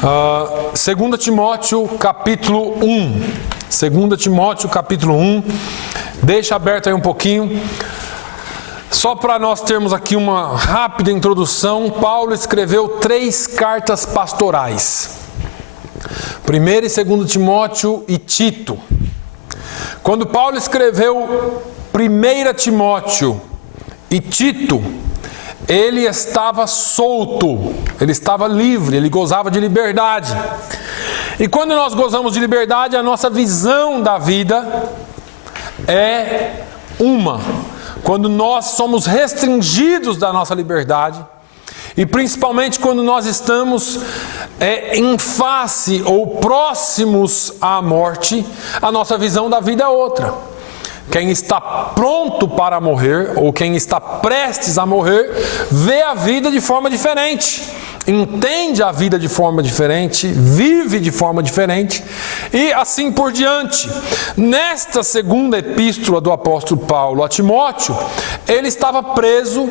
2 Timóteo capítulo 1. 2 Timóteo capítulo 1. Deixa aberto aí um pouquinho. Só para nós termos aqui uma rápida introdução, Paulo escreveu 3 cartas pastorais. 1 e 2 Timóteo e Tito. Quando Paulo escreveu 1 Timóteo e Tito, ele estava solto, ele estava livre, ele gozava de liberdade. E quando nós gozamos de liberdade, a nossa visão da vida é uma. Quando nós somos restringidos da nossa liberdade, e principalmente quando nós estamos em face ou próximos à morte, a nossa visão da vida é outra. Quem está pronto para morrer, ou quem está prestes a morrer, vê a vida de forma diferente, entende a vida de forma diferente, vive de forma diferente, e assim por diante. Nesta segunda epístola do apóstolo Paulo a Timóteo, ele estava preso,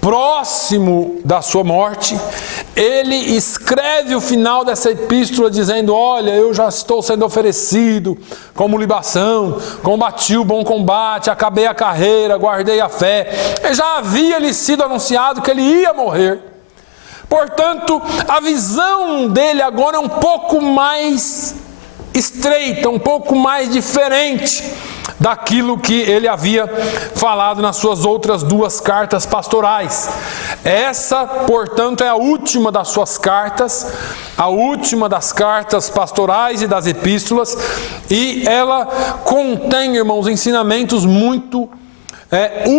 próximo da sua morte. Ele escreve o final dessa epístola dizendo: olha, eu já estou sendo oferecido como libação, combati o bom combate, acabei a carreira, guardei a fé. Já havia lhe sido anunciado que ele ia morrer. Portanto, a visão dele agora é um pouco mais estreita, um pouco mais diferente daquilo que ele havia falado nas suas outras 2 cartas pastorais. Essa, portanto, é a última das suas cartas, a última das cartas pastorais e das epístolas, e ela contém, irmãos, ensinamentos muito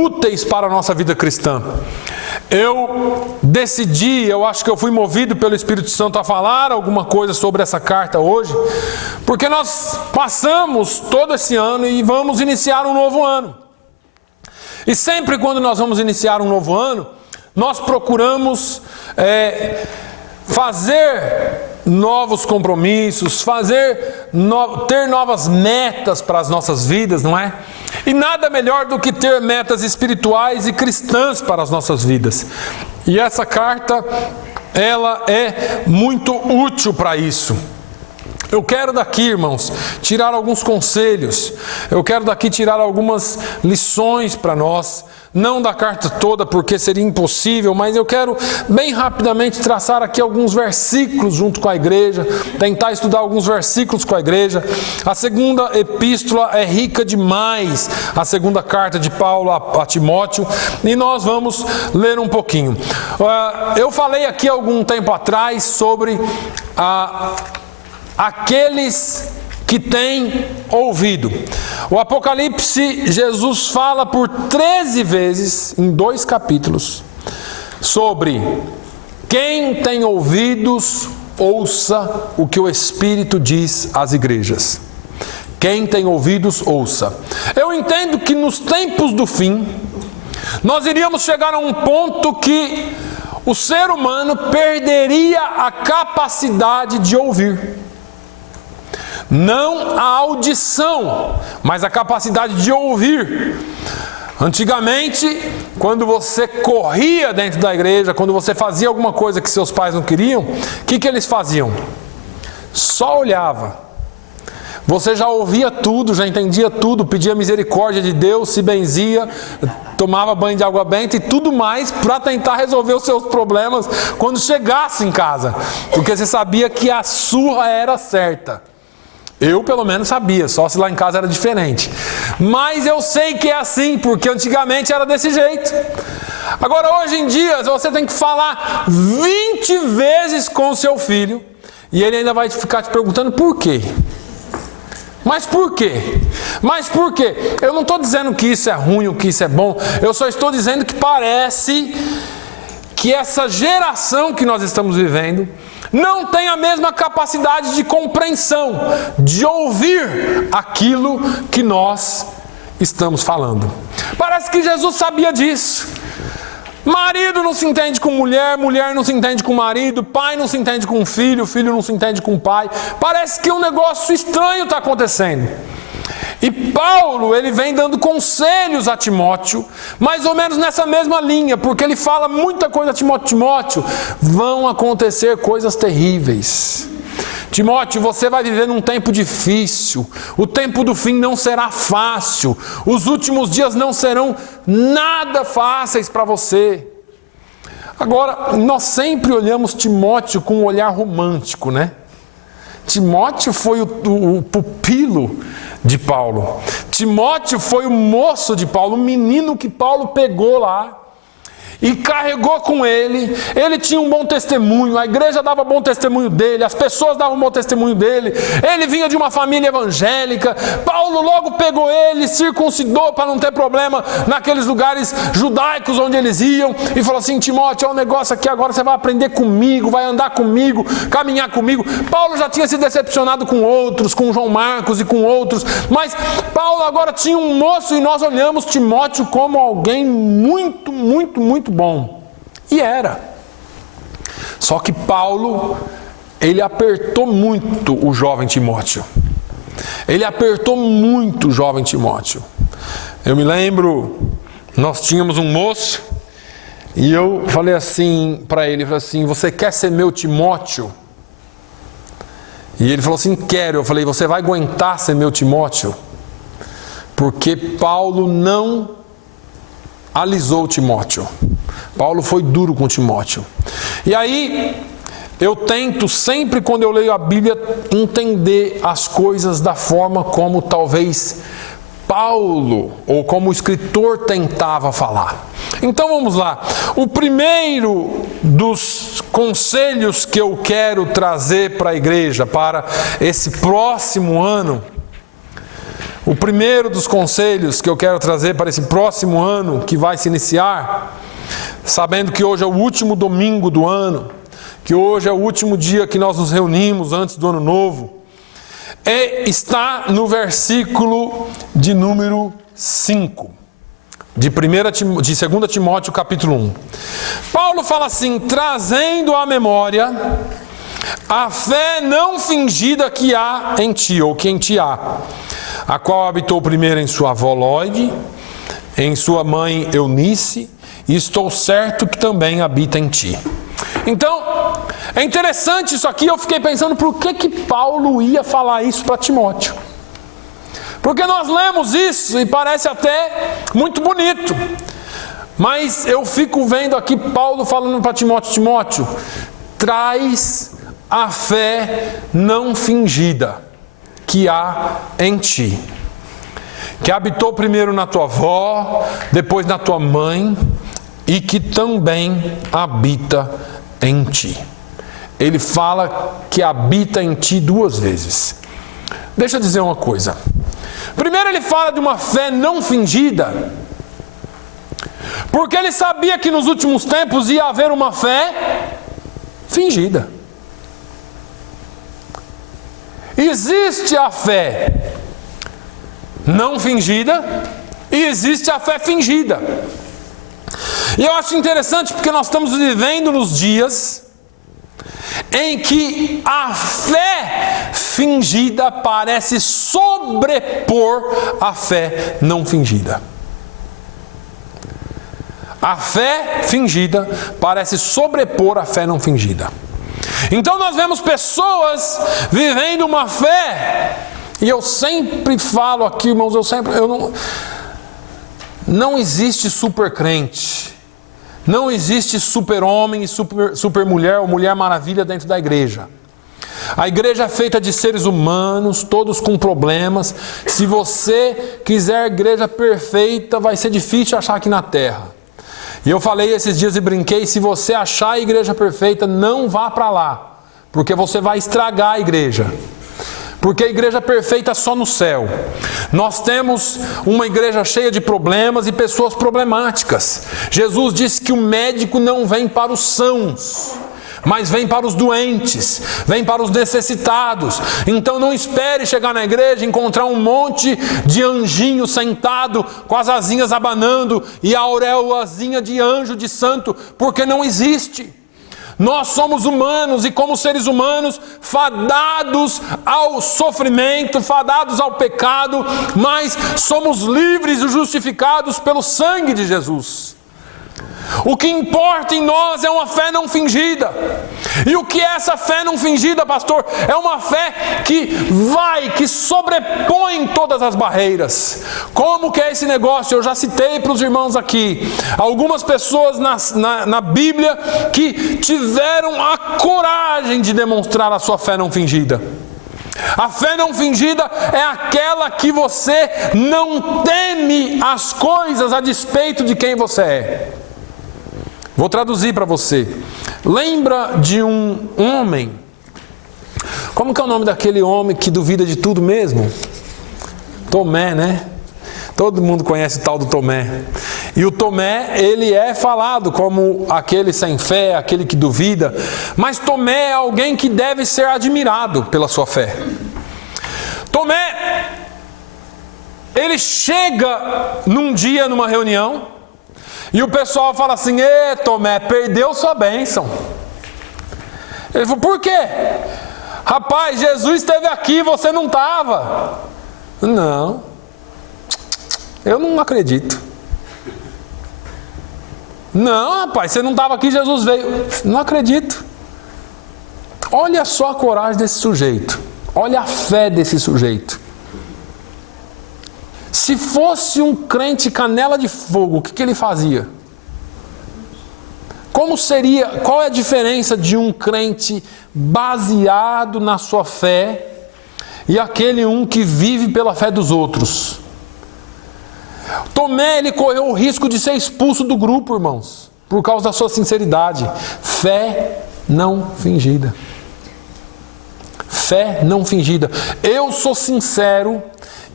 úteis para a nossa vida cristã. Eu decidi, eu acho que eu fui movido pelo Espírito Santo a falar alguma coisa sobre essa carta hoje, porque nós passamos todo esse ano e vamos iniciar um novo ano. E sempre quando nós vamos iniciar um novo ano, nós procuramos fazer novos compromissos, ter novas metas para as nossas vidas, não é? E nada melhor do que ter metas espirituais e cristãs para as nossas vidas. E essa carta, ela é muito útil para isso. Eu quero daqui, irmãos, tirar alguns conselhos. Eu quero daqui tirar algumas lições para nós. Não da carta toda, porque seria impossível, mas eu quero bem rapidamente traçar aqui alguns versículos junto com a igreja, tentar estudar alguns versículos com a igreja. A segunda epístola é rica demais, a segunda carta de Paulo a Timóteo, e nós vamos ler um pouquinho. Eu falei aqui algum tempo atrás sobre aqueles que têm ouvido. O Apocalipse, Jesus fala por 13 vezes, em 2 capítulos, sobre quem tem ouvidos, ouça o que o Espírito diz às igrejas. Quem tem ouvidos, ouça. Eu entendo que nos tempos do fim, nós iríamos chegar a um ponto que o ser humano perderia a capacidade de ouvir. Não a audição, mas a capacidade de ouvir. Antigamente, quando você corria dentro da igreja, quando você fazia alguma coisa que seus pais não queriam, o que eles faziam? Só olhava. Você já ouvia tudo, já entendia tudo, pedia misericórdia de Deus, se benzia, tomava banho de água benta e tudo mais para tentar resolver os seus problemas quando chegasse em casa, porque você sabia que a surra era certa. Eu, pelo menos, sabia, só se lá em casa era diferente. Mas eu sei que é assim, porque antigamente era desse jeito. Agora, hoje em dia, você tem que falar 20 vezes com o seu filho, e ele ainda vai ficar te perguntando por quê. Mas por quê? Mas por quê? Eu não estou dizendo que isso é ruim ou que isso é bom, eu só estou dizendo que parece que essa geração que nós estamos vivendo não tem a mesma capacidade de compreensão, de ouvir aquilo que nós estamos falando. Parece que Jesus sabia disso. Marido não se entende com mulher, mulher não se entende com marido, pai não se entende com filho, filho não se entende com pai. Parece que um negócio estranho está acontecendo. E Paulo, ele vem dando conselhos a Timóteo, mais ou menos nessa mesma linha, porque ele fala muita coisa a Timóteo. Timóteo, vão acontecer coisas terríveis. Timóteo, você vai viver num tempo difícil, o tempo do fim não será fácil, os últimos dias não serão nada fáceis para você. Agora, nós sempre olhamos Timóteo com um olhar romântico, né? Timóteo foi o pupilo de Paulo. Timóteo foi o moço de Paulo, o menino que Paulo pegou lá e carregou com ele. Ele tinha um bom testemunho, a igreja dava bom testemunho dele, as pessoas davam bom testemunho dele. Ele vinha de uma família evangélica. Paulo logo pegou ele, circuncidou para não ter problema naqueles lugares judaicos onde eles iam, e falou assim: Timóteo, é um negócio aqui agora, você vai aprender comigo, vai andar comigo, caminhar comigo. Paulo já tinha se decepcionado com outros, com João Marcos e com outros, mas Paulo agora tinha um moço, e nós olhamos Timóteo como alguém muito, muito, muito bom. E era. Só que Paulo, ele apertou muito o jovem Timóteo. Ele apertou muito o jovem Timóteo. Eu me lembro, nós tínhamos um moço, e eu falei assim para ele, falei assim: você quer ser meu Timóteo? E ele falou assim: quero. Eu falei: você vai aguentar ser meu Timóteo? Porque Paulo não alisou Timóteo. Paulo foi duro com Timóteo. E aí, eu tento sempre, quando eu leio a Bíblia, entender as coisas da forma como talvez Paulo, ou como o escritor tentava falar. Então vamos lá. O primeiro dos conselhos que eu quero trazer para a igreja, para esse próximo ano, o primeiro dos conselhos que eu quero trazer para esse próximo ano que vai se iniciar, sabendo que hoje é o último domingo do ano, que hoje é o último dia que nós nos reunimos antes do ano novo, está no versículo de número 5, de 2 Timóteo capítulo 1. Paulo fala assim: trazendo à memória a fé não fingida que há em ti, ou que em ti há, a qual habitou primeiro em sua avó Lóide, em sua mãe Eunice, e estou certo que também habita em ti. Então, é interessante isso aqui. Eu fiquei pensando, por que Paulo ia falar isso para Timóteo? Porque nós lemos isso e parece até muito bonito, mas eu fico vendo aqui Paulo falando para Timóteo: Timóteo, traz a fé não fingida que há em ti, que habitou primeiro na tua avó, depois na tua mãe, e que também habita em ti. Ele fala que habita em ti 2 vezes. Deixa eu dizer uma coisa. Primeiro, ele fala de uma fé não fingida, porque ele sabia que nos últimos tempos ia haver uma fé fingida. Existe a fé não fingida e existe a fé fingida. E eu acho interessante porque nós estamos vivendo nos dias em que a fé fingida parece sobrepor a fé não fingida. A fé fingida parece sobrepor a fé não fingida. Então nós vemos pessoas vivendo uma fé, e eu sempre falo aqui, irmãos, não existe super crente, não existe super homem e super mulher ou mulher maravilha dentro da igreja. A igreja é feita de seres humanos, todos com problemas. Se você quiser a igreja perfeita, vai ser difícil achar aqui na terra. E eu falei esses dias e brinquei: se você achar a igreja perfeita, não vá para lá, porque você vai estragar a igreja. Porque a igreja perfeita é só no céu. Nós temos uma igreja cheia de problemas e pessoas problemáticas. Jesus disse que o médico não vem para os sãos, mas vem para os doentes, vem para os necessitados. Então não espere chegar na igreja e encontrar um monte de anjinho sentado com as asinhas abanando e a auréolazinha de anjo, de santo, porque não existe. Nós somos humanos e, como seres humanos, fadados ao sofrimento, fadados ao pecado, mas somos livres e justificados pelo sangue de Jesus. O que importa em nós é uma fé não fingida. E o que é essa fé não fingida, pastor? É uma fé que sobrepõe todas as barreiras. Como que é esse negócio? Eu já citei para os irmãos aqui algumas pessoas na Bíblia que tiveram a coragem de demonstrar a sua fé não fingida. A fé não fingida é aquela que você não teme as coisas a despeito de quem você é. Vou traduzir para você. Lembra de um homem? Como que é o nome daquele homem que duvida de tudo mesmo? Tomé, né? Todo mundo conhece o tal do Tomé. E o Tomé, ele é falado como aquele sem fé, aquele que duvida. Mas Tomé é alguém que deve ser admirado pela sua fé. Tomé, ele chega num dia numa reunião, e o pessoal fala assim: "Ê, Tomé, perdeu sua bênção." Ele falou: "Por quê?" "Rapaz, Jesus esteve aqui, você não estava." "Não, eu não acredito." "Não, rapaz, você não estava aqui, Jesus veio." "Não acredito." Olha só a coragem desse sujeito. Olha a fé desse sujeito. Se fosse um crente canela de fogo, o que ele fazia? Como seria? Qual é a diferença de um crente baseado na sua fé e aquele que vive pela fé dos outros? Tomé, ele correu o risco de ser expulso do grupo, irmãos, por causa da sua sinceridade. Fé não fingida. Fé não fingida. Eu sou sincero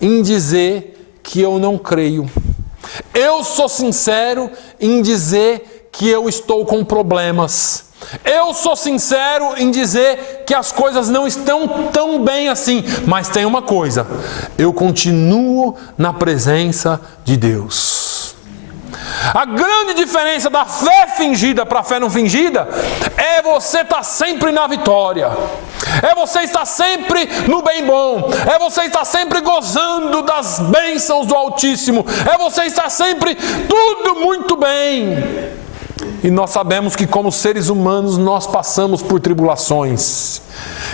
em dizer que eu não creio. Eu sou sincero em dizer que eu estou com problemas. Eu sou sincero em dizer que as coisas não estão tão bem assim. Mas tem uma coisa: eu continuo na presença de Deus. A grande diferença da fé fingida para a fé não fingida é você estar sempre na vitória. É você estar sempre no bem bom. É você estar sempre gozando das bênçãos do Altíssimo. É você estar sempre tudo muito bem. E nós sabemos que, como seres humanos, nós passamos por tribulações.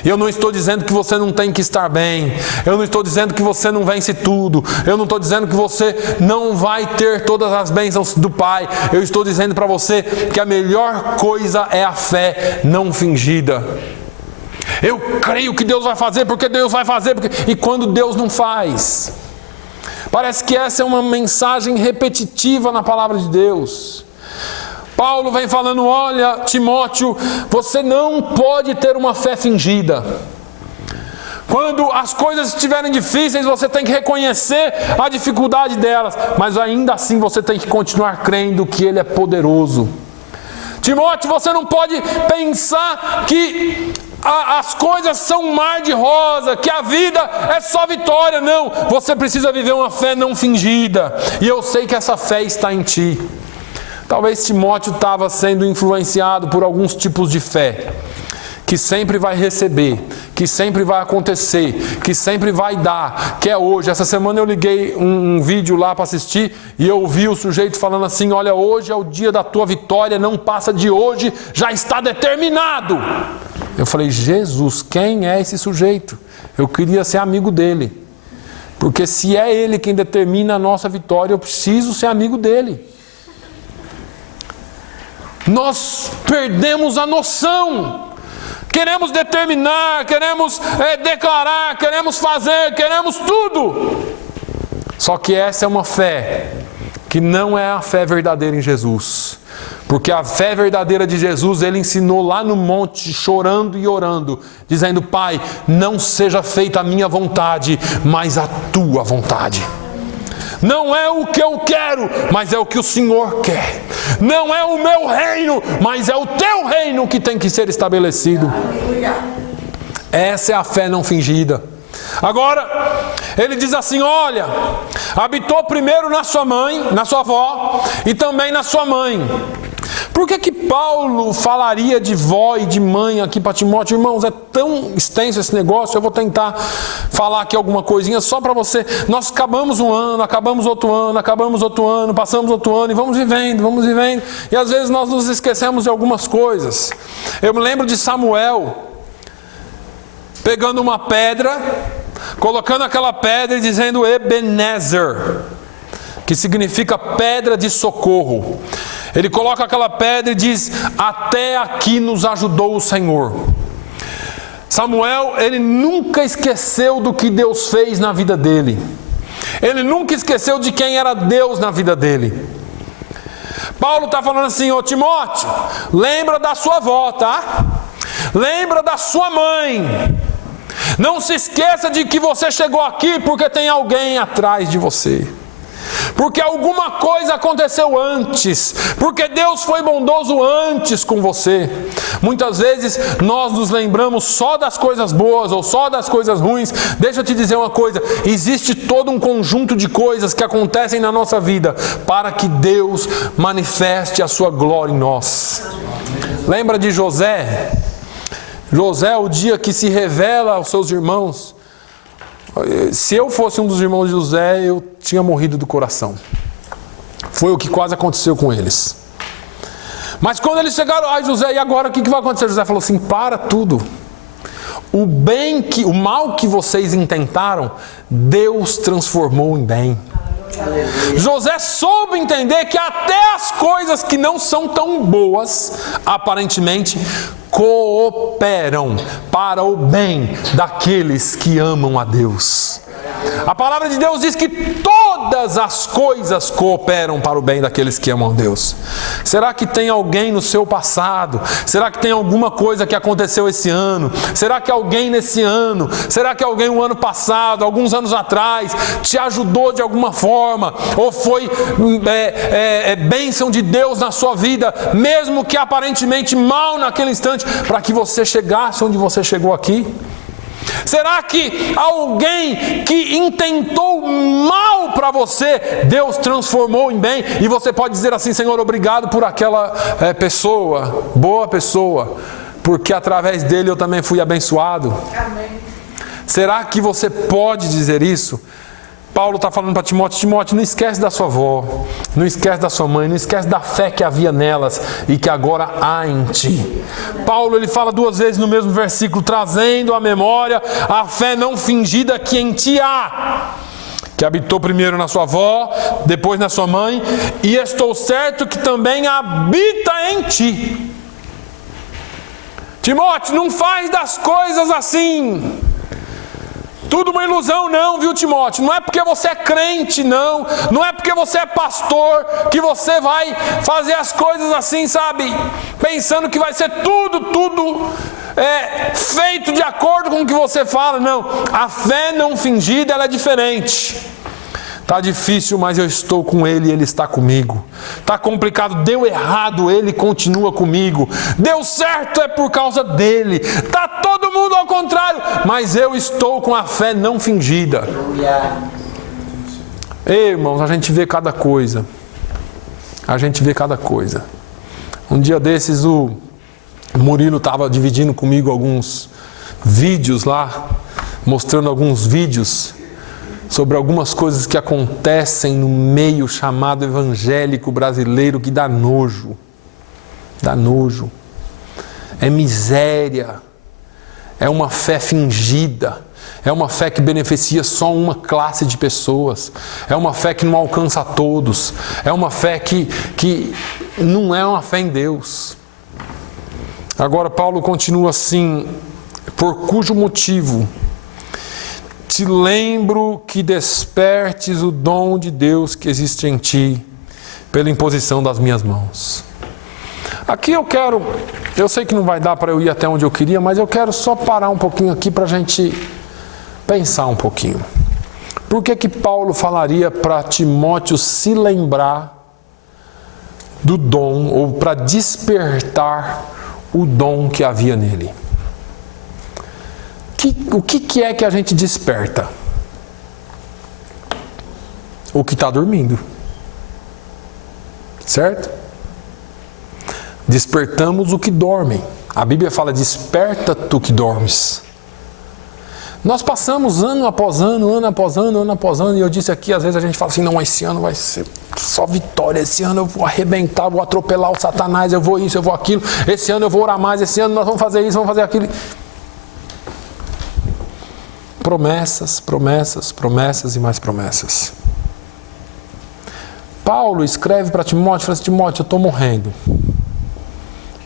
E eu não estou dizendo que você não tem que estar bem. Eu não estou dizendo que você não vence tudo. Eu não estou dizendo que você não vai ter todas as bênçãos do Pai. Eu estou dizendo para você que a melhor coisa é a fé não fingida. Eu creio que Deus vai fazer porque Deus vai fazer. E quando Deus não faz? Parece que essa é uma mensagem repetitiva na palavra de Deus. Paulo vem falando: olha, Timóteo, você não pode ter uma fé fingida. Quando as coisas estiverem difíceis, você tem que reconhecer a dificuldade delas, mas ainda assim você tem que continuar crendo que Ele é poderoso. Timóteo, você não pode pensar que as coisas são um mar de rosa, que a vida é só vitória. Não, você precisa viver uma fé não fingida. E eu sei que essa fé está em ti. Talvez Timóteo estava sendo influenciado por alguns tipos de fé, que sempre vai receber, que sempre vai acontecer, que sempre vai dar, que é hoje. Essa semana eu liguei um vídeo lá para assistir e eu ouvi o sujeito falando assim: olha, hoje é o dia da tua vitória, não passa de hoje, já está determinado. Eu falei: Jesus, quem é esse sujeito? Eu queria ser amigo dele, porque se é ele quem determina a nossa vitória, eu preciso ser amigo dele. Nós perdemos a noção. Queremos determinar, queremos declarar, queremos fazer, queremos tudo. Só que essa é uma fé que não é a fé verdadeira em Jesus. Porque a fé verdadeira de Jesus, Ele ensinou lá no monte, chorando e orando, dizendo: Pai, não seja feita a minha vontade, mas a tua vontade. Não é o que eu quero, mas é o que o Senhor quer. Não é o meu reino, mas é o teu reino que tem que ser estabelecido. Essa é a fé não fingida. Agora, ele diz assim: olha, habitou primeiro na sua mãe, na sua avó, e também na sua mãe. Por que Paulo falaria de vó e de mãe aqui para Timóteo? Irmãos, é tão extenso esse negócio, eu vou tentar falar aqui alguma coisinha só para você. Nós acabamos um ano, acabamos outro ano, passamos outro ano e vamos vivendo. E às vezes nós nos esquecemos de algumas coisas. Eu me lembro de Samuel pegando uma pedra, colocando aquela pedra e dizendo Ebenezer, que significa pedra de socorro. Ele coloca aquela pedra e diz: até aqui nos ajudou o Senhor. Samuel, ele nunca esqueceu do que Deus fez na vida dele. Ele nunca esqueceu de quem era Deus na vida dele. Paulo está falando assim: ô Timóteo, lembra da sua avó, tá? Lembra da sua mãe. Não se esqueça de que você chegou aqui porque tem alguém atrás de você. Porque alguma coisa aconteceu antes, porque Deus foi bondoso antes com você. Muitas vezes nós nos lembramos só das coisas boas ou só das coisas ruins. Deixa eu te dizer uma coisa: existe todo um conjunto de coisas que acontecem na nossa vida para que Deus manifeste a sua glória em nós. Lembra de José? José, o dia que se revela aos seus irmãos. Se eu fosse um dos irmãos de José, eu tinha morrido do coração. Foi o que quase aconteceu com eles. Mas quando eles chegaram, ai José, e agora o que vai acontecer? José falou assim: para tudo. O mal que vocês intentaram, Deus transformou em bem. José soube entender que até as coisas que não são tão boas, aparentemente, cooperam para o bem daqueles que amam a Deus. A palavra de Deus diz que todas as coisas cooperam para o bem daqueles que amam a Deus. Será que tem alguém no seu passado? Será que tem alguma coisa que aconteceu esse ano? Será que alguém nesse ano? Será que alguém no ano passado, alguns anos atrás, te ajudou de alguma forma? Ou foi bênção de Deus na sua vida, mesmo que aparentemente mal naquele instante, para que você chegasse onde você chegou aqui? Será que alguém que intentou mal para você, Deus transformou em bem? E você pode dizer assim: Senhor, obrigado por aquela pessoa, boa pessoa, porque através dele eu também fui abençoado. Amém. Será que você pode dizer isso? Paulo está falando para Timóteo: Timóteo, não esquece da sua avó, não esquece da sua mãe, não esquece da fé que havia nelas e que agora há em ti. Paulo, ele fala duas vezes no mesmo versículo, trazendo à memória a fé não fingida que em ti há, que habitou primeiro na sua avó, depois na sua mãe, e estou certo que também habita em ti. Timóteo, não faz das coisas assim tudo uma ilusão não, viu Timóteo? Não é porque você é crente, não é porque você é pastor que você vai fazer as coisas assim, sabe? Pensando que vai ser tudo feito de acordo com o que você fala. Não, a fé não fingida, ela é diferente. Está difícil, mas eu estou com Ele e Ele está comigo. Está complicado, deu errado, Ele continua comigo. Deu certo, é por causa dEle. Está todo mundo ao contrário, mas eu estou com a fé não fingida. Ei, irmãos, a gente vê cada coisa. Um dia desses o Murilo estava dividindo comigo alguns vídeos lá, mostrando alguns vídeos sobre algumas coisas que acontecem no meio chamado evangélico brasileiro que dá nojo. É miséria, é uma fé fingida, é uma fé que beneficia só uma classe de pessoas, é uma fé que não alcança a todos, é uma fé que não é uma fé em Deus. Agora Paulo continua assim: por cujo motivo te lembro que despertes o dom de Deus que existe em ti, pela imposição das minhas mãos. Aqui eu sei que não vai dar para eu ir até onde eu queria, mas eu quero só parar um pouquinho aqui para a gente pensar um pouquinho. Por que Paulo falaria para Timóteo se lembrar do dom, ou para despertar o dom que havia nele? O que é que a gente desperta? O que está dormindo. Certo? Despertamos o que dormem. A Bíblia fala, desperta tu que dormes. Nós passamos ano após ano, e eu disse aqui, às vezes a gente fala assim, não, esse ano vai ser só vitória, esse ano eu vou arrebentar, vou atropelar o Satanás, eu vou isso, eu vou aquilo, esse ano eu vou orar mais, esse ano nós vamos fazer isso, vamos fazer aquilo. Promessas, promessas, promessas e mais promessas. Paulo escreve para Timóteo, fala assim, Timóteo, eu estou morrendo.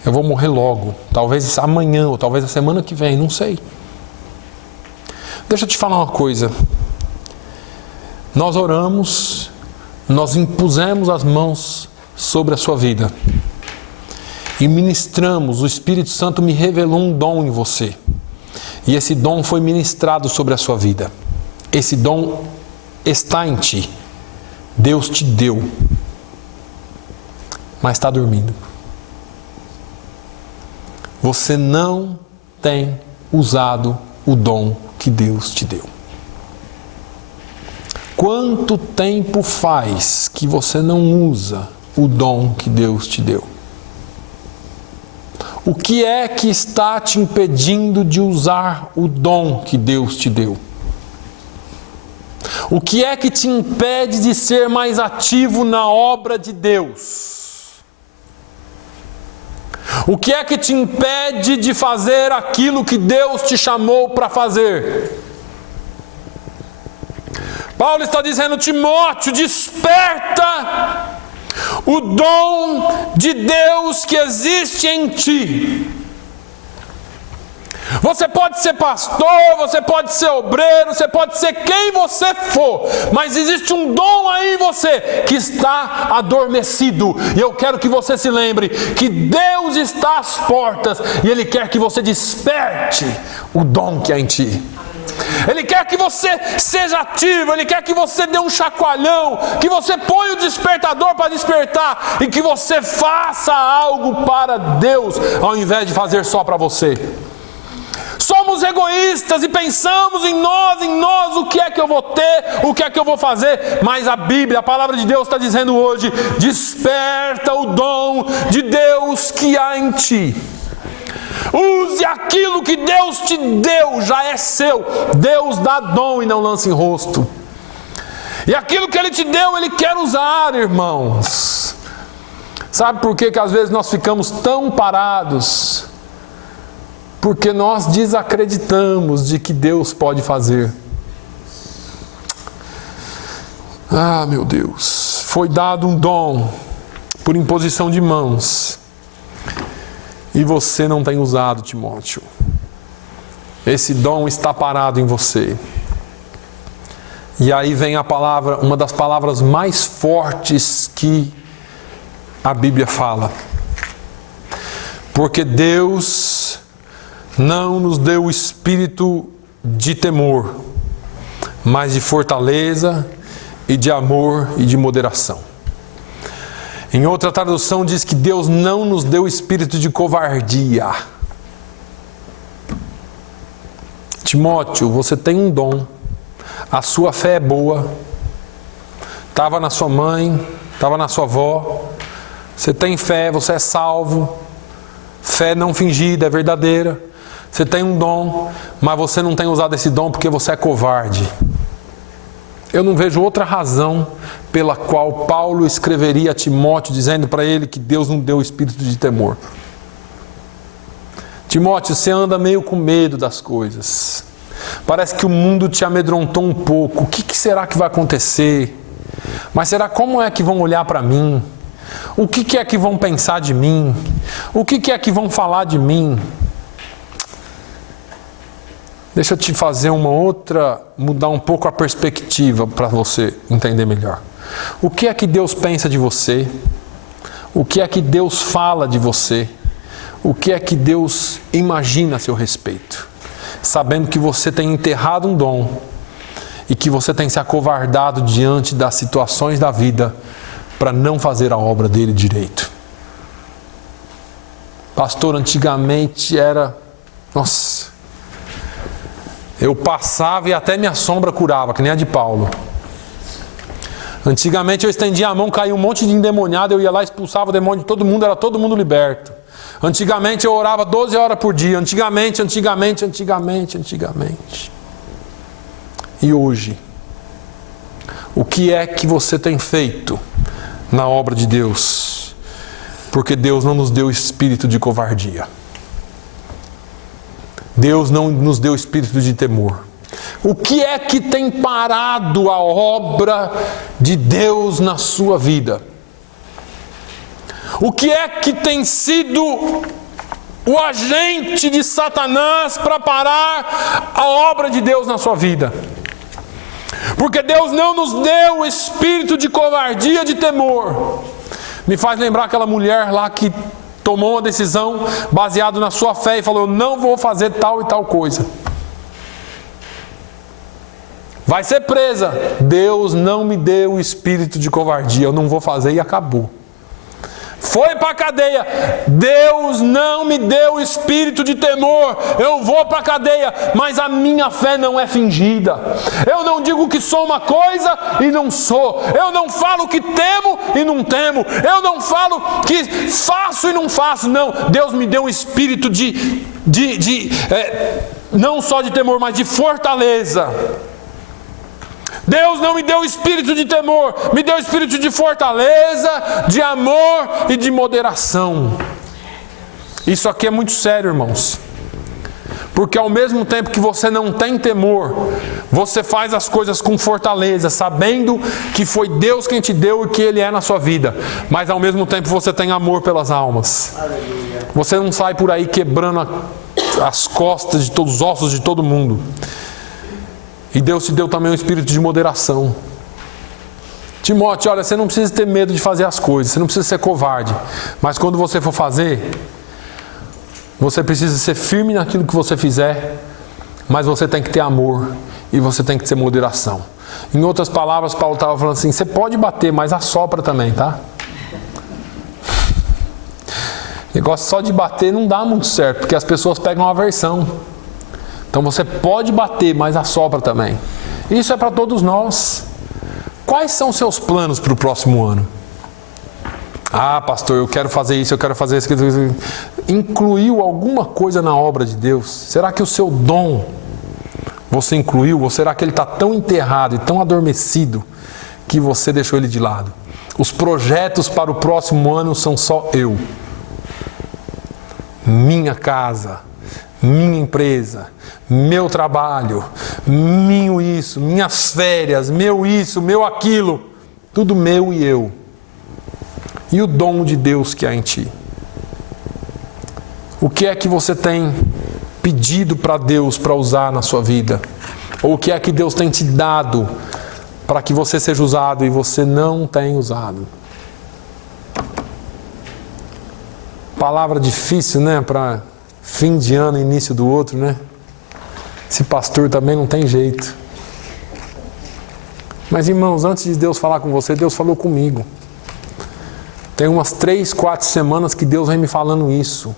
Eu vou morrer logo, talvez amanhã, ou talvez a semana que vem, não sei. Deixa eu te falar uma coisa. Nós oramos, nós impusemos as mãos sobre a sua vida. E ministramos, o Espírito Santo me revelou um dom em você. E esse dom foi ministrado sobre a sua vida. Esse dom está em ti. Deus te deu. Mas está dormindo. Você não tem usado o dom que Deus te deu. Quanto tempo faz que você não usa o dom que Deus te deu? O que é que está te impedindo de usar o dom que Deus te deu? O que é que te impede de ser mais ativo na obra de Deus? O que é que te impede de fazer aquilo que Deus te chamou para fazer? Paulo está dizendo, Timóteo, desperta o dom de Deus que existe em ti. Você pode ser pastor, você pode ser obreiro, você pode ser quem você for, mas existe um dom aí em você que está adormecido. E eu quero que você se lembre que Deus está às portas e Ele quer que você desperte o dom que há em ti. Ele quer que você seja ativo, Ele quer que você dê um chacoalhão, que você ponha o despertador para despertar e que você faça algo para Deus, ao invés de fazer só para você. Somos egoístas e pensamos em nós, o que é que eu vou ter, o que é que eu vou fazer, mas a Bíblia, a palavra de Deus está dizendo hoje, desperta o dom de Deus que há em ti. Use aquilo que Deus te deu, já é seu. Deus dá dom e não lança em rosto. E aquilo que Ele te deu, Ele quer usar, irmãos. Sabe por que às vezes nós ficamos tão parados? Porque nós desacreditamos de que Deus pode fazer. Ah, meu Deus, foi dado um dom por imposição de mãos. E você não tem usado, Timóteo. Esse dom está parado em você. E aí vem a palavra, uma das palavras mais fortes que a Bíblia fala. Porque Deus não nos deu o espírito de temor, mas de fortaleza e de amor e de moderação. Em outra tradução diz que Deus não nos deu o espírito de covardia. Timóteo, você tem um dom, a sua fé é boa, estava na sua mãe, estava na sua avó, você tem fé, você é salvo, fé não fingida, é verdadeira. Você tem um dom, mas você não tem usado esse dom porque você é covarde. Eu não vejo outra razão pela qual Paulo escreveria a Timóteo dizendo para ele que Deus não deu o espírito de temor. Timóteo, você anda meio com medo das coisas. Parece que o mundo te amedrontou um pouco. O que será que vai acontecer? Mas será como é que vão olhar para mim? O que é que vão pensar de mim? O que é que vão falar de mim? Deixa eu te fazer mudar um pouco a perspectiva para você entender melhor. O que é que Deus pensa de você? O que é que Deus fala de você? O que é que Deus imagina a seu respeito? Sabendo que você tem enterrado um dom e que você tem se acovardado diante das situações da vida para não fazer a obra dele direito. Pastor, antigamente era... Nossa... Eu passava e até minha sombra curava, que nem a de Paulo. Antigamente eu estendia a mão, caía um monte de endemoniado, eu ia lá, expulsava o demônio de todo mundo, era todo mundo liberto. Antigamente eu orava 12 horas por dia. Antigamente. E hoje? O que é que você tem feito na obra de Deus? Porque Deus não nos deu espírito de covardia. Deus não nos deu espírito de temor. O que é que tem parado a obra de Deus na sua vida? O que é que tem sido o agente de Satanás para parar a obra de Deus na sua vida? Porque Deus não nos deu o espírito de covardia, de temor. Me faz lembrar aquela mulher lá que tomou uma decisão baseada na sua fé e falou: eu não vou fazer tal e tal coisa. Vai ser presa. Deus não me deu o espírito de covardia, eu não vou fazer, e acabou. Foi para a cadeia. Deus não me deu o espírito de temor. Eu vou para a cadeia, mas a minha fé não é fingida. Eu não digo que sou uma coisa e não sou. Eu não falo que temo e não temo. Eu não falo que faço e não faço. Não, Deus me deu um espírito não só de temor, mas de fortaleza. Deus não me deu espírito de temor, me deu espírito de fortaleza, de amor e de moderação. Isso aqui é muito sério, irmãos. Porque ao mesmo tempo que você não tem temor, você faz as coisas com fortaleza, sabendo que foi Deus quem te deu e que Ele é na sua vida. Mas ao mesmo tempo você tem amor pelas almas. Você não sai por aí quebrando as costas de todos os ossos de todo mundo. E Deus te deu também um espírito de moderação. Timóteo, olha, você não precisa ter medo de fazer as coisas, você não precisa ser covarde. Mas quando você for fazer, você precisa ser firme naquilo que você fizer, mas você tem que ter amor e você tem que ter moderação. Em outras palavras, Paulo estava falando assim: você pode bater, mas assopra também, tá? Negócio só de bater não dá muito certo, porque as pessoas pegam aversão. Então você pode bater, mas assopra também. Isso é para todos nós. Quais são os seus planos para o próximo ano? Ah, pastor, eu quero fazer isso, eu quero fazer isso. Incluiu alguma coisa na obra de Deus? Será que o seu dom você incluiu? Ou será que ele está tão enterrado e tão adormecido que você deixou ele de lado? Os projetos para o próximo ano são só eu. Minha casa, minha empresa, meu trabalho, meu isso, minhas férias, meu isso, meu aquilo, tudo meu e eu. E o dom de Deus que há em ti? O que é que você tem pedido para Deus para usar na sua vida? Ou o que é que Deus tem te dado para que você seja usado e você não tem usado? Palavra difícil, né? Para fim de ano, início do outro, né? Esse pastor também não tem jeito. Mas, irmãos, antes de Deus falar com você, Deus falou comigo. Tem umas 3, 4 semanas que Deus vem me falando isso.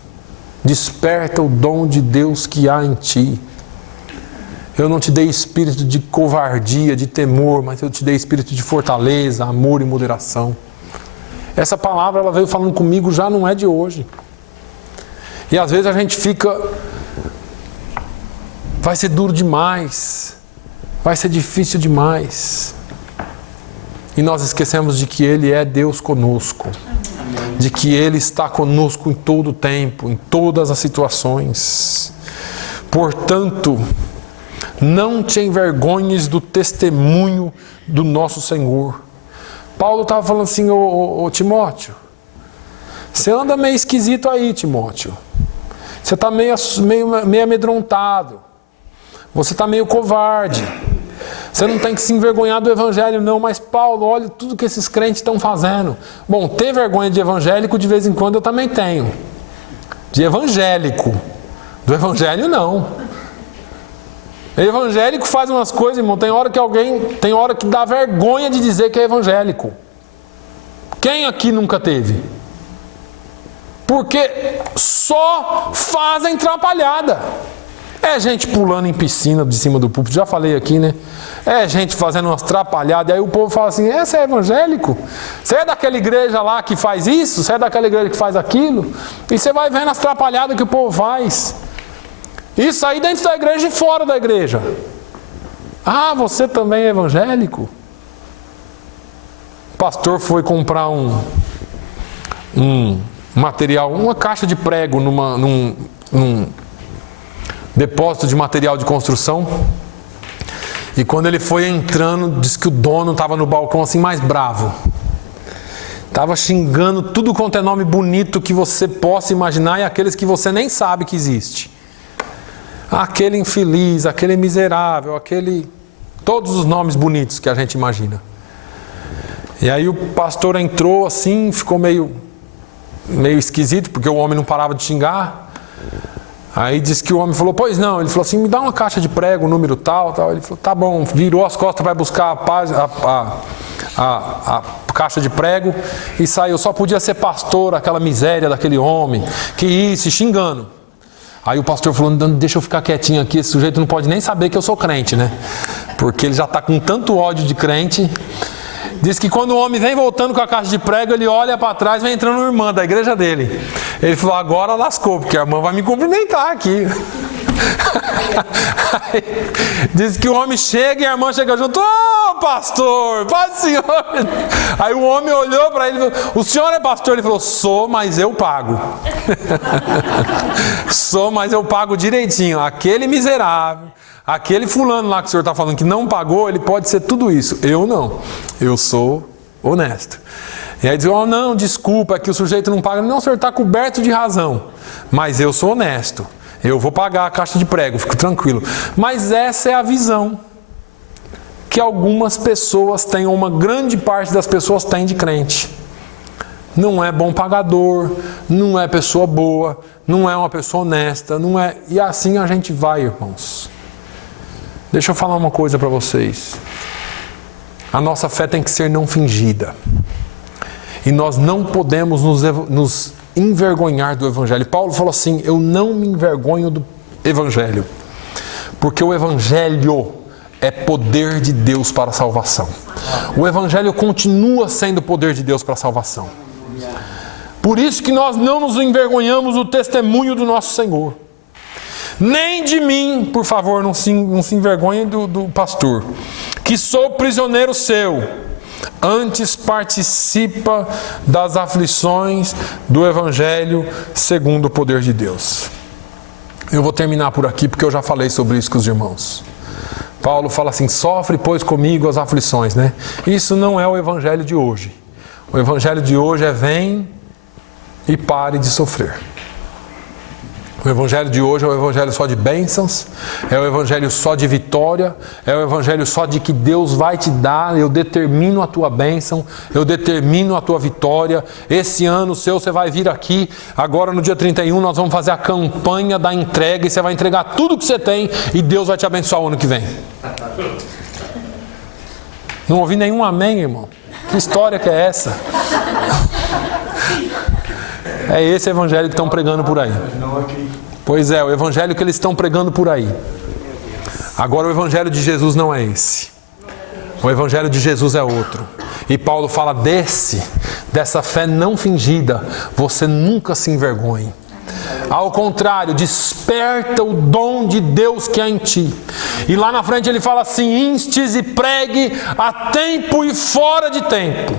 Desperta o dom de Deus que há em ti. Eu não te dei espírito de covardia, de temor, mas eu te dei espírito de fortaleza, amor e moderação. Essa palavra ela veio falando comigo, já não é de hoje. E às vezes a gente fica... Vai ser duro demais. Vai ser difícil demais. E nós esquecemos de que Ele é Deus conosco. Amém. De que Ele está conosco em todo o tempo, em todas as situações. Portanto, não te envergonhes do testemunho do nosso Senhor. Paulo estava falando assim: ô Timóteo, você anda meio esquisito aí, Timóteo. Você está meio amedrontado. Você está meio covarde. Você não tem que se envergonhar do evangelho, não. Mas Paulo, olha tudo que esses crentes estão fazendo. Bom, ter vergonha de evangélico de vez em quando eu também tenho. De evangélico. Do evangelho, não. Evangélico faz umas coisas, irmão. Tem hora que dá vergonha de dizer que é evangélico. Quem aqui nunca teve? Porque só fazem atrapalhada. É gente pulando em piscina de cima do púlpito, já falei aqui, né? É gente fazendo umas trapalhadas, e aí o povo fala assim, você é evangélico? Você é daquela igreja lá que faz isso? Você é daquela igreja que faz aquilo? E você vai vendo as trapalhadas que o povo faz. Isso aí dentro da igreja e fora da igreja. Ah, você também é evangélico? O pastor foi comprar um material, uma caixa de prego num depósito de material de construção. E quando ele foi entrando, disse que o dono estava no balcão assim mais bravo. Estava xingando tudo quanto é nome bonito que você possa imaginar e aqueles que você nem sabe que existe. Aquele infeliz, aquele miserável, todos os nomes bonitos que a gente imagina. E aí o pastor entrou assim, ficou meio esquisito, porque o homem não parava de xingar. Aí disse que o homem falou, pois não. Ele falou assim, me dá uma caixa de prego, número tal. Ele falou, tá bom. Virou as costas, vai buscar a caixa de prego e saiu. Só podia ser pastor, aquela miséria daquele homem, que isso, xingando. Aí o pastor falou, deixa eu ficar quietinho aqui, esse sujeito não pode nem saber que eu sou crente, né? Porque ele já está com tanto ódio de crente. Diz que quando o homem vem voltando com a caixa de prego, ele olha para trás, vem entrando uma irmã da igreja dele. Ele falou, agora lascou, porque a irmã vai me cumprimentar aqui. Diz que o homem chega e a irmã chega junto, pastor, paz do Senhor. Aí o homem olhou para ele e falou, o senhor é pastor? Ele falou, sou, mas eu pago. Sou, mas eu pago direitinho. Aquele miserável, aquele fulano lá que o senhor está falando que não pagou, ele pode ser tudo isso. Eu não. Eu sou honesto. E aí diz, não, desculpa, é que o sujeito não paga. Não, o senhor está coberto de razão. Mas eu sou honesto. Eu vou pagar a caixa de prego, fico tranquilo. Mas essa é a visão que algumas pessoas têm, ou uma grande parte das pessoas tem de crente. Não é bom pagador, não é pessoa boa, não é uma pessoa honesta, não é... E assim a gente vai, irmãos. Deixa eu falar uma coisa para vocês. A nossa fé tem que ser não fingida. E nós não podemos nos envergonhar do Evangelho. Paulo falou assim, eu não me envergonho do Evangelho. Porque o Evangelho é poder de Deus para a salvação. O Evangelho continua sendo poder de Deus para a salvação. Por isso que nós não nos envergonhamos do testemunho do nosso Senhor. Nem de mim, por favor, não se envergonhe do pastor, que sou prisioneiro seu, antes participa das aflições do Evangelho segundo o poder de Deus. Eu vou terminar por aqui, porque eu já falei sobre isso com os irmãos. Paulo fala assim, sofre, pois, comigo as aflições, né? Isso não é o Evangelho de hoje. O Evangelho de hoje é vem e pare de sofrer. O Evangelho de hoje é o Evangelho só de bênçãos, é o Evangelho só de vitória, é o Evangelho só de que Deus vai te dar, eu determino a tua bênção, eu determino a tua vitória. Esse ano seu você vai vir aqui, agora no dia 31 nós vamos fazer a campanha da entrega e você vai entregar tudo que você tem e Deus vai te abençoar o ano que vem. Não ouvi nenhum amém, irmão. Que história que é essa? É esse evangelho que estão pregando por aí. Pois é, o evangelho que eles estão pregando por aí. Agora o evangelho de Jesus não é esse. O evangelho de Jesus é outro. E Paulo fala dessa fé não fingida, você nunca se envergonhe. Ao contrário, desperta o dom de Deus que há em ti. E lá na frente ele fala assim, instes e pregue a tempo e fora de tempo.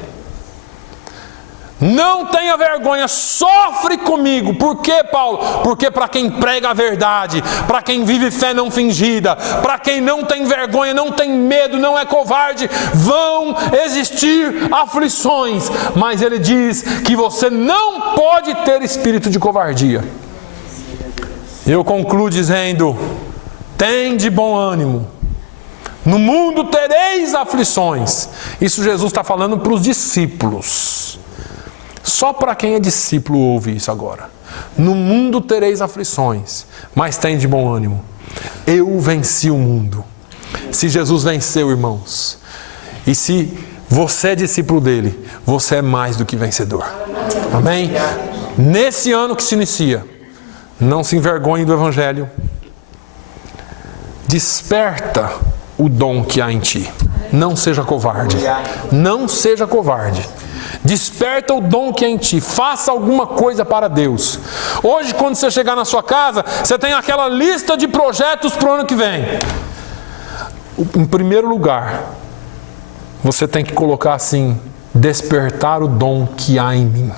Não tenha vergonha, sofre comigo. Por quê, Paulo? Porque para quem prega a verdade, para quem vive fé não fingida, para quem não tem vergonha, não tem medo, não é covarde, vão existir aflições. Mas ele diz que você não pode ter espírito de covardia. Eu concluo dizendo, tem de bom ânimo. No mundo tereis aflições. Isso Jesus está falando para os discípulos. Só para quem é discípulo ouve isso agora. No mundo tereis aflições, mas tem de bom ânimo. Eu venci o mundo. Se Jesus venceu, irmãos, e se você é discípulo dele, você é mais do que vencedor. Amém? Nesse ano que se inicia, não se envergonhe do Evangelho. Desperta o dom que há em ti. Não seja covarde. Não seja covarde. Desperta o dom que é em ti. Faça alguma coisa para Deus. Hoje, quando você chegar na sua casa, você tem aquela lista de projetos para o ano que vem. Em primeiro lugar, você tem que colocar assim: despertar o dom que há em mim.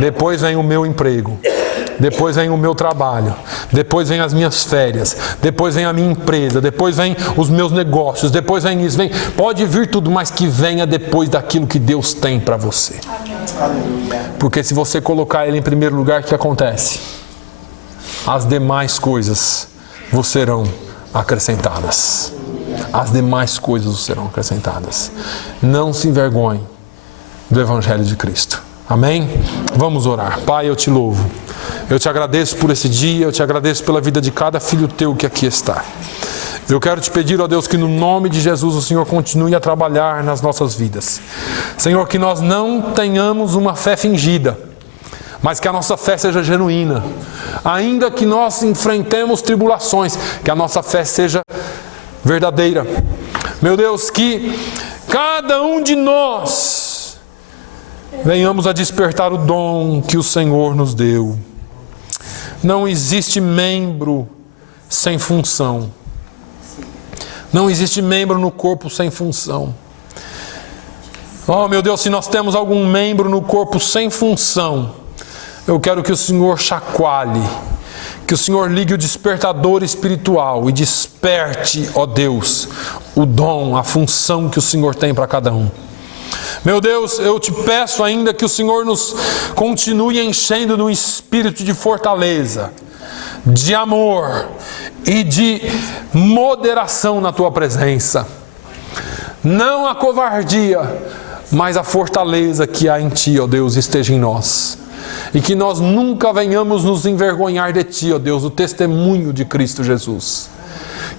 Depois vem o meu emprego. Depois vem o meu trabalho, depois vem as minhas férias, depois vem a minha empresa, depois vem os meus negócios, depois vem isso, pode vir tudo, mas que venha depois daquilo que Deus tem para você. Porque se você colocar Ele em primeiro lugar, o que acontece? As demais coisas vos serão acrescentadas. As demais coisas vos serão acrescentadas. Não se envergonhe do Evangelho de Cristo. Amém? Vamos orar. Pai, eu te louvo. Eu te agradeço por esse dia, eu te agradeço pela vida de cada filho teu que aqui está. Eu quero te pedir, ó Deus, que no nome de Jesus o Senhor continue a trabalhar nas nossas vidas. Senhor, que nós não tenhamos uma fé fingida, mas que a nossa fé seja genuína. Ainda que nós enfrentemos tribulações, que a nossa fé seja verdadeira. Meu Deus, que cada um de nós venhamos a despertar o dom que o Senhor nos deu. Não existe membro sem função. Não existe membro no corpo sem função. Oh, meu Deus, se nós temos algum membro no corpo sem função, eu quero que o Senhor chacoalhe, que o Senhor ligue o despertador espiritual e desperte, ó Deus, o dom, a função que o Senhor tem para cada um. Meu Deus, eu te peço ainda que o Senhor nos continue enchendo no espírito de fortaleza, de amor e de moderação na tua presença. Não a covardia, mas a fortaleza que há em ti, ó Deus, esteja em nós. E que nós nunca venhamos nos envergonhar de ti, ó Deus, o testemunho de Cristo Jesus.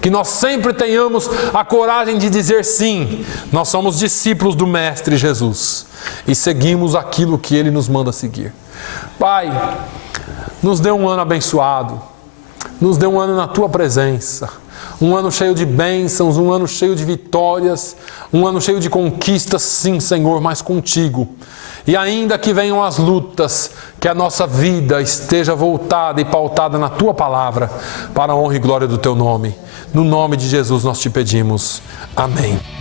Que nós sempre tenhamos a coragem de dizer sim, nós somos discípulos do Mestre Jesus e seguimos aquilo que Ele nos manda seguir. Pai, nos dê um ano abençoado, nos dê um ano na Tua presença, um ano cheio de bênçãos, um ano cheio de vitórias, um ano cheio de conquistas, sim, Senhor, mas contigo. E ainda que venham as lutas, que a nossa vida esteja voltada e pautada na Tua palavra, para a honra e glória do Teu nome. No nome de Jesus nós te pedimos. Amém.